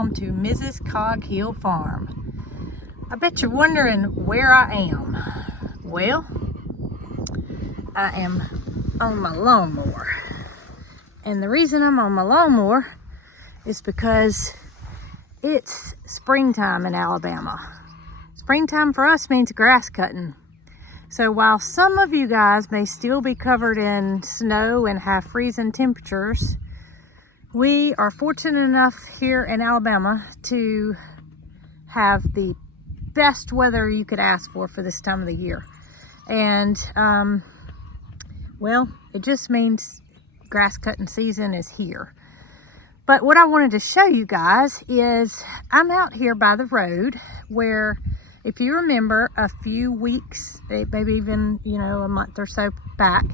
welcome to Mrs. Cog Hill Farm. I bet you're wondering where I am. Well, I am on my lawnmower. And the reason I'm on my lawnmower is because it's springtime in Alabama. Springtime for us means grass cutting. So while some of you guys may still be covered in snow and have freezing temperatures, we are fortunate enough here in Alabama to have the best weather you could ask for this time of the year. And, well, it just means grass cutting season is here. But what I wanted to show you guys is I'm out here by the road where, if you remember, a few weeks, maybe even, a month or so back,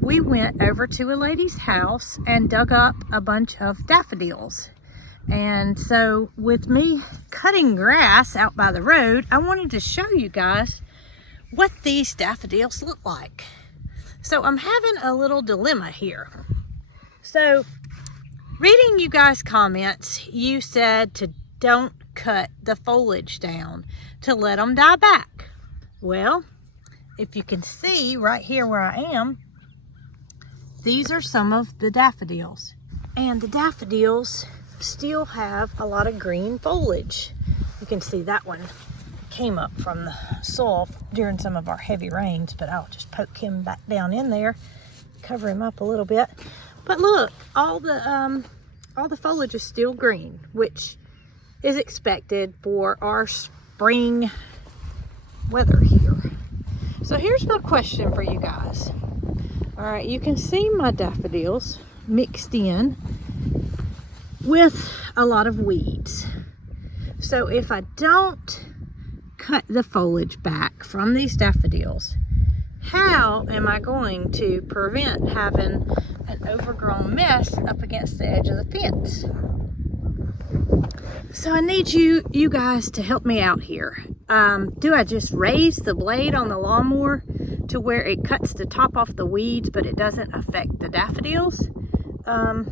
we went over to a lady's house and dug up a bunch of daffodils. And so with me cutting grass out by the road, I wanted to show you guys what these daffodils look like. So I'm having a little dilemma here. So reading you guys' comments, you said to don't cut the foliage down, to let them die back. Well, if you can see right here where I am, these are some of the daffodils. And the daffodils still have a lot of green foliage. You can see that one came up from the soil during some of our heavy rains, but I'll just poke him back down in there, cover him up a little bit. But look, all the foliage is still green, which is expected for our spring weather here. So here's my question for you guys. All right, you can see my daffodils mixed in with a lot of weeds. So if I don't cut the foliage back from these daffodils, how am I going to prevent having an overgrown mess up against the edge of the fence? So I need you guys to help me out here. Do I just raise the blade on the lawnmower to where it cuts the top off the weeds, but it doesn't affect the daffodils? I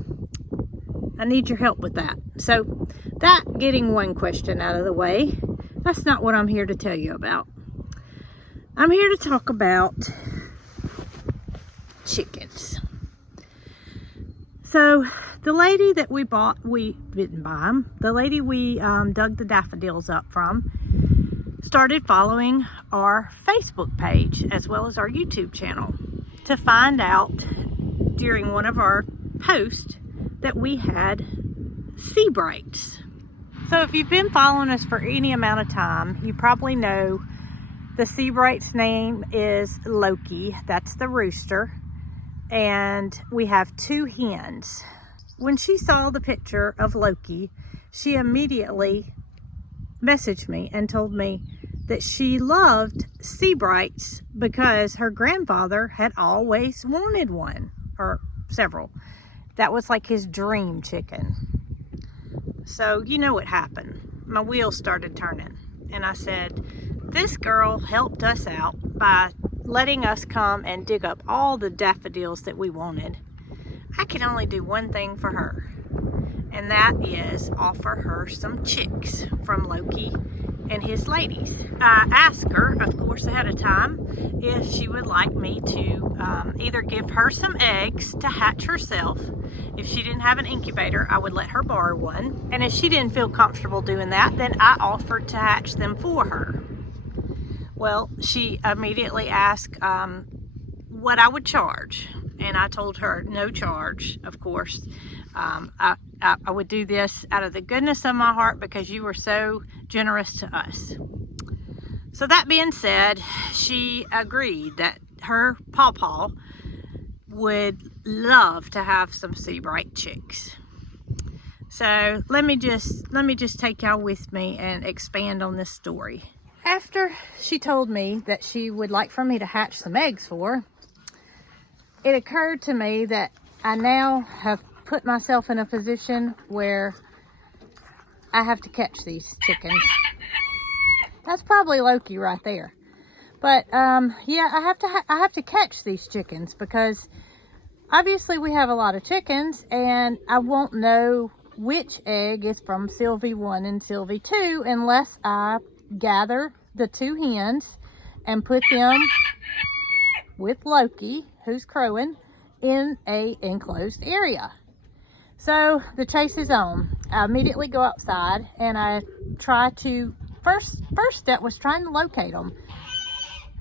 need your help with that. So that getting one question out of the way, that's not what I'm here to tell you about. I'm here to talk about chickens. So the lady that we didn't buy them. The lady we dug the daffodils up from started following our Facebook page as well as our YouTube channel to find out during one of our posts that we had sea brights. So if you've been following us for any amount of time, you probably know the sea bright's name is Loki. That's the rooster. And we have two hens. When she saw the picture of Loki, she immediately messaged me and told me that she loved sea brights because her grandfather had always wanted one, or several. That was like his dream chicken. So you know what happened. My wheels started turning. And I said, this girl helped us out by letting us come and dig up all the daffodils that we wanted. I can only do one thing for her, and that is offer her some chicks from Loki and his ladies. I asked her, of course, ahead of time, if she would like me to either give her some eggs to hatch herself. If she didn't have an incubator, I would let her borrow one. And if she didn't feel comfortable doing that, then I offered to hatch them for her. Well, she immediately asked what I would charge. And I told her no charge, of course. I would do this out of the goodness of my heart because you were so generous to us. So that being said, she agreed that her pawpaw would love to have some sea bright chicks. So let me just take y'all with me and expand on this story. After she told me that she would like for me to hatch some eggs for her, it occurred to me that I now have put myself in a position where I have to catch these chickens. That's probably Loki right there. But yeah, I have to catch these chickens because obviously we have a lot of chickens and I won't know which egg is from Sylvie 1 and Sylvie 2 unless I gather the 2 hens and put them with Loki, who's crowing, in a enclosed area. So the chase is on. I immediately go outside and I try to, first step was trying to locate them.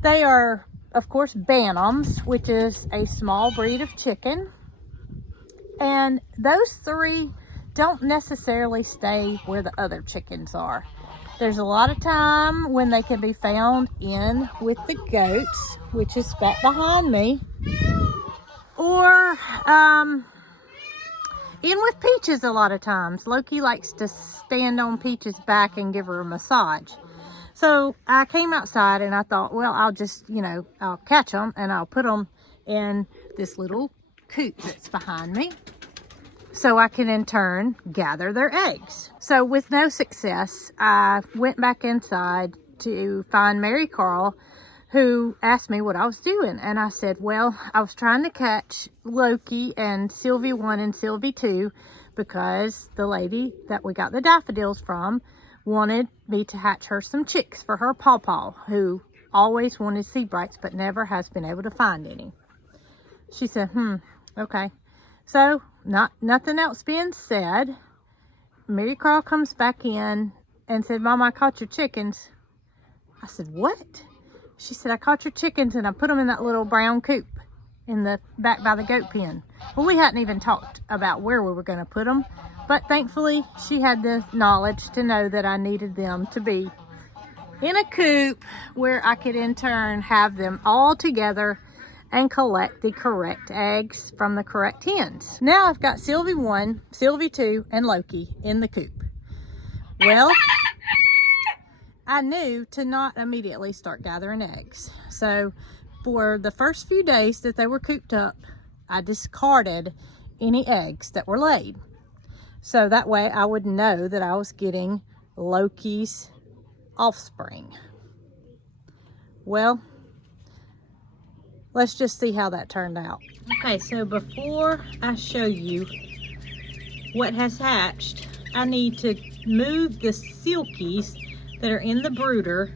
They are, of course, Bantams, which is a small breed of chicken. And those 3 don't necessarily stay where the other chickens are. There's a lot of time when they can be found in with the goats, which is back behind me, or in with Peaches a lot of times. Loki likes to stand on Peaches' back and give her a massage. So I came outside and I thought, well, I'll just, I'll catch them and I'll put them in this little coop that's behind me, so I can in turn gather their eggs. So with no success, I went back inside to find Marycarl, who asked me what I was doing. And I said, well, I was trying to catch Loki and Sylvie 1 and Sylvie 2 because the lady that we got the daffodils from wanted me to hatch her some chicks for her pawpaw, who always wanted sea brights but never has been able to find any. She said, okay. So nothing else being said, Marycarl comes back in and said, Mom, I caught your chickens. I said, what? She said, I caught your chickens and I put them in that little brown coop in the back by the goat pen. Well, we hadn't even talked about where we were going to put them, but thankfully she had the knowledge to know that I needed them to be in a coop where I could in turn have them all together and collect the correct eggs from the correct hens. Now I've got Sylvie 1, Sylvie 2, and Loki in the coop. Well, I knew to not immediately start gathering eggs. So for the first few days that they were cooped up, I discarded any eggs that were laid. So that way I would know that I was getting Loki's offspring. Well, let's just see how that turned out. Okay, so before I show you what has hatched, I need to move the silkies that are in the brooder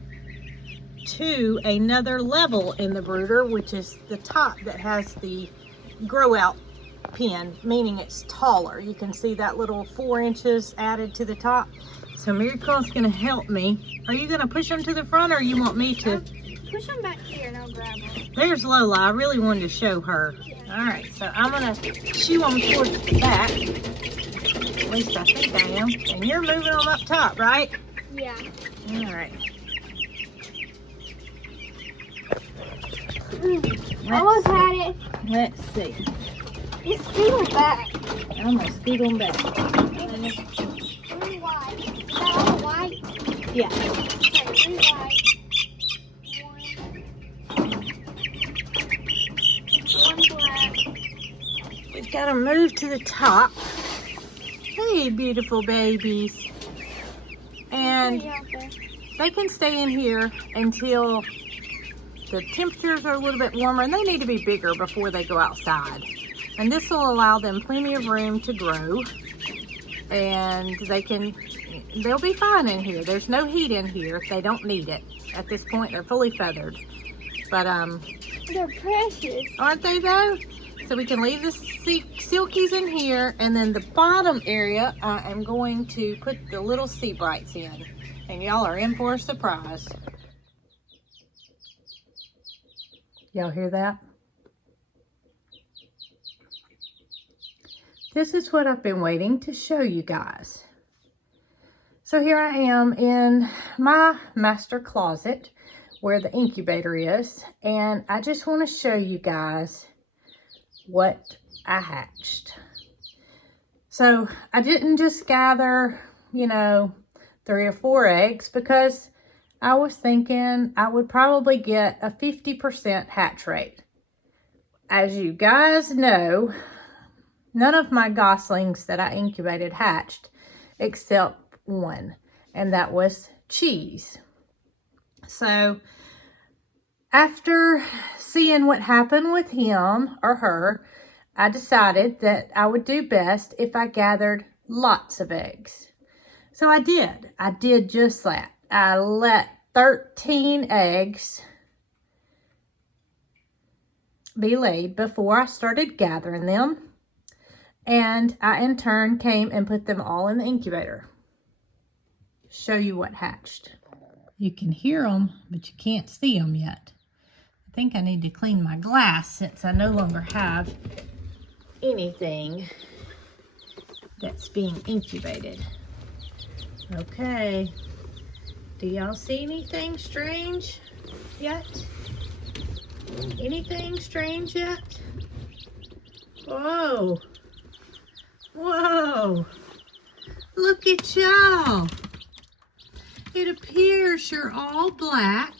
to another level in the brooder, which is the top that has the grow out pin, meaning it's taller. You can see that little 4 inches added to the top. So Marycarl's gonna help me. Are you gonna push them to the front or you want me to? Push them back here and I'll grab them. There's Lola. I really wanted to show her. Yeah. All right, so I'm gonna shoo them towards the back. At least I think I am. And you're moving them up top, right? Yeah. All right. Almost had it. Let's see. Just scoot them back. I'm gonna scoot them back. Three wide. Is that all white? Yeah. Okay, 3 wide. One black. We've got to move to the top. Hey, beautiful babies. And they can stay in here until the temperatures are a little bit warmer, and they need to be bigger before they go outside. And this will allow them plenty of room to grow, and they'll be fine in here. There's no heat in here. They don't need it. At this point, they're fully feathered. But they're precious. Aren't they though? So we can leave the silkies in here, and then the bottom area, I am going to put the little sea brights in. And y'all are in for a surprise. Y'all hear that? This is what I've been waiting to show you guys. So here I am in my master closet where the incubator is, and I just want to show you guys what I hatched. So I didn't just gather, 3 or 4 eggs, because I was thinking I would probably get a 50% hatch rate. As you guys know, none of my goslings that I incubated hatched except one, and that was Cheese. So after seeing what happened with him or her, I decided that I would do best if I gathered lots of eggs. So I did just that. I let 13 eggs be laid before I started gathering them. And I in turn came and put them all in the incubator. Show you what hatched. You can hear them, but you can't see them yet. I think I need to clean my glass since I no longer have anything that's being incubated. Okay. Do y'all see anything strange yet? Anything strange yet? Whoa. Whoa. Look at y'all. It appears you're all black.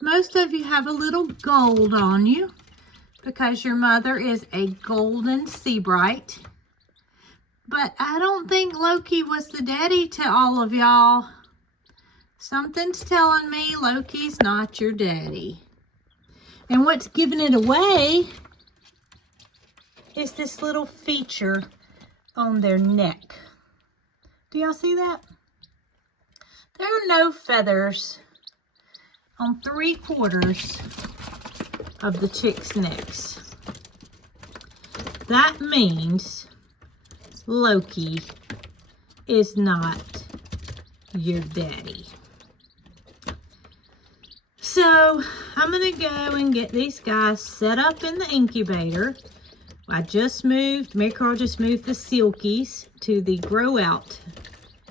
Most of you have a little gold on you because your mother is a golden sea bright. But I don't think Loki was the daddy to all of y'all. Something's telling me Loki's not your daddy. And what's giving it away is this little feature on their neck. Do y'all see that? There are no feathers on 3/4 of the chicks' necks. That means Loki is not your daddy. So I'm gonna go and get these guys set up in the incubator. Marycarl just moved the silkies to the grow out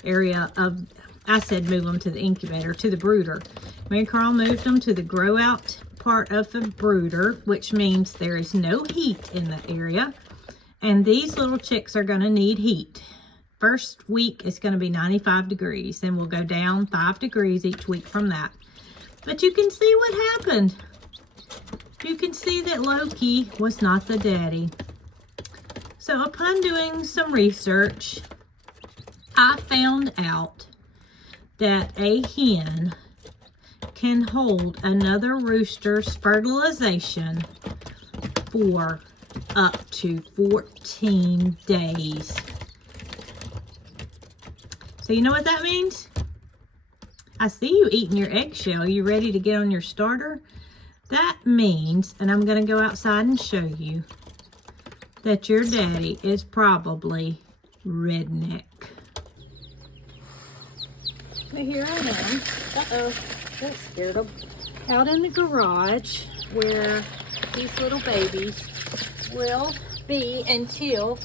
area of, I said move them to the incubator, to the brooder. Marycarl moved them to the grow out part of the brooder, which means there is no heat in the area. And these little chicks are gonna need heat. First week is gonna be 95 degrees, then we'll go down 5 degrees each week from that. But you can see what happened. You can see that Loki was not the daddy. So upon doing some research, I found out that a hen can hold another rooster's fertilization for up to 14 days. So you know what that means? I see you eating your eggshell. You ready to get on your starter? That means, and I'm going to go outside and show you, that your daddy is probably redneck. Now here I am. Uh-oh, that scared them. Out in the garage where these little babies will be until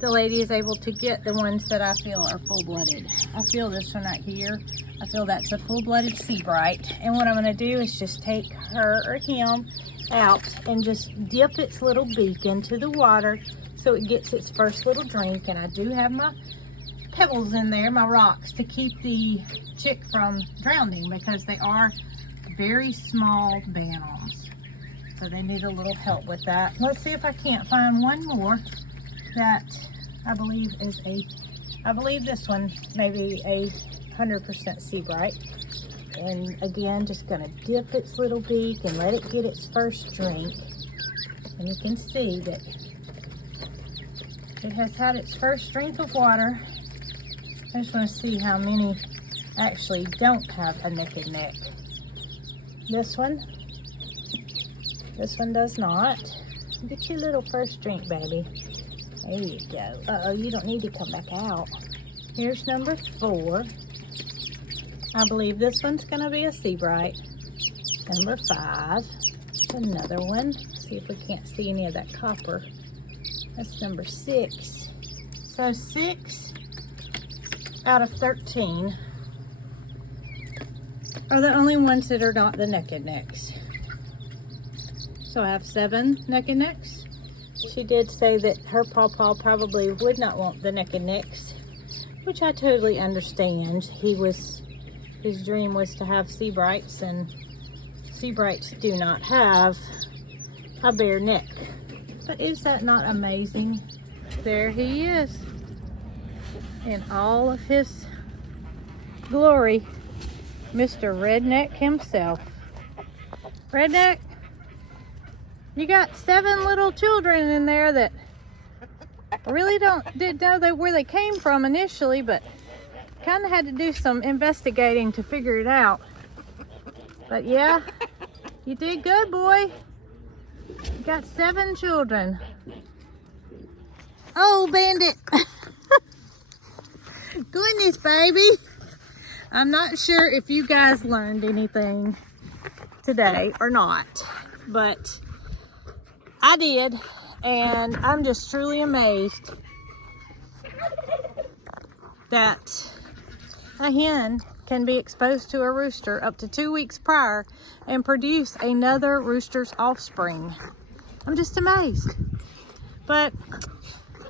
the lady is able to get the ones that I feel are full-blooded. I feel this one right here. I feel that's a full-blooded sea bright. And what I'm gonna do is just take her or him out and just dip its little beak into the water so it gets its first little drink. And I do have my pebbles in there, my rocks, to keep the chick from drowning because they are very small bantams. So they need a little help with that. Let's see if I can't find one more that I believe is I believe this one may be a 100% sea bright. And again, just gonna dip its little beak and let it get its first drink. And you can see that it has had its first drink of water. I just want to see how many actually don't have a naked neck. This one does not. Get your little first drink, baby. There you go. Uh-oh, you don't need to come back out. Here's number 4. I believe this one's going to be a sea bright. Number 5. Another one. See if we can't see any of that copper. That's number 6. So 6 out of 13 are the only ones that are not the naked necks. So I have 7 naked necks. She did say that her pawpaw probably would not want the naked necks, which I totally understand. His dream was to have sea brights, and sea brights do not have a bare neck. But is that not amazing? There he is in all of his glory, Mr. Redneck himself. Redneck, you got 7 little children in there that I really didn't know where they came from initially, but kind of had to do some investigating to figure it out. But yeah, you did good, boy. You got 7 children. Oh, Bandit. Goodness, baby. I'm not sure if you guys learned anything today or not, but I did, and I'm just truly amazed that a hen can be exposed to a rooster up to 2 weeks prior and produce another rooster's offspring. I'm just amazed. But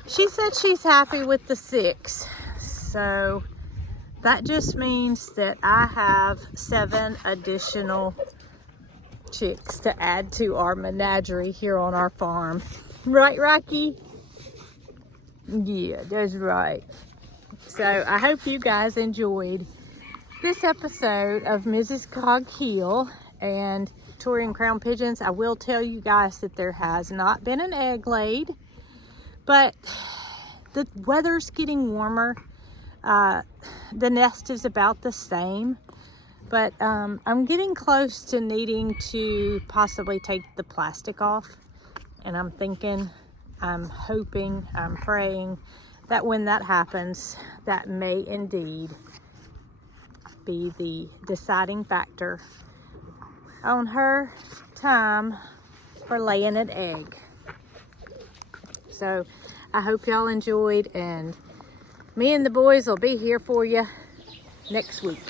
she said she's happy with the 6. So that just means that I have 7 additional chicks to add to our menagerie here on our farm. Right, Rocky? Yeah, that's right. So I hope you guys enjoyed this episode of Mrs. Cog Hill and Victorian Crown Pigeons. I will tell you guys that there has not been an egg laid, but the weather's getting warmer. The nest is about the same, but I'm getting close to needing to possibly take the plastic off, and I'm thinking, I'm hoping, I'm praying that when that happens, that may indeed be the deciding factor on her time for laying an egg. So I hope y'all enjoyed, and me and the boys will be here for you next week.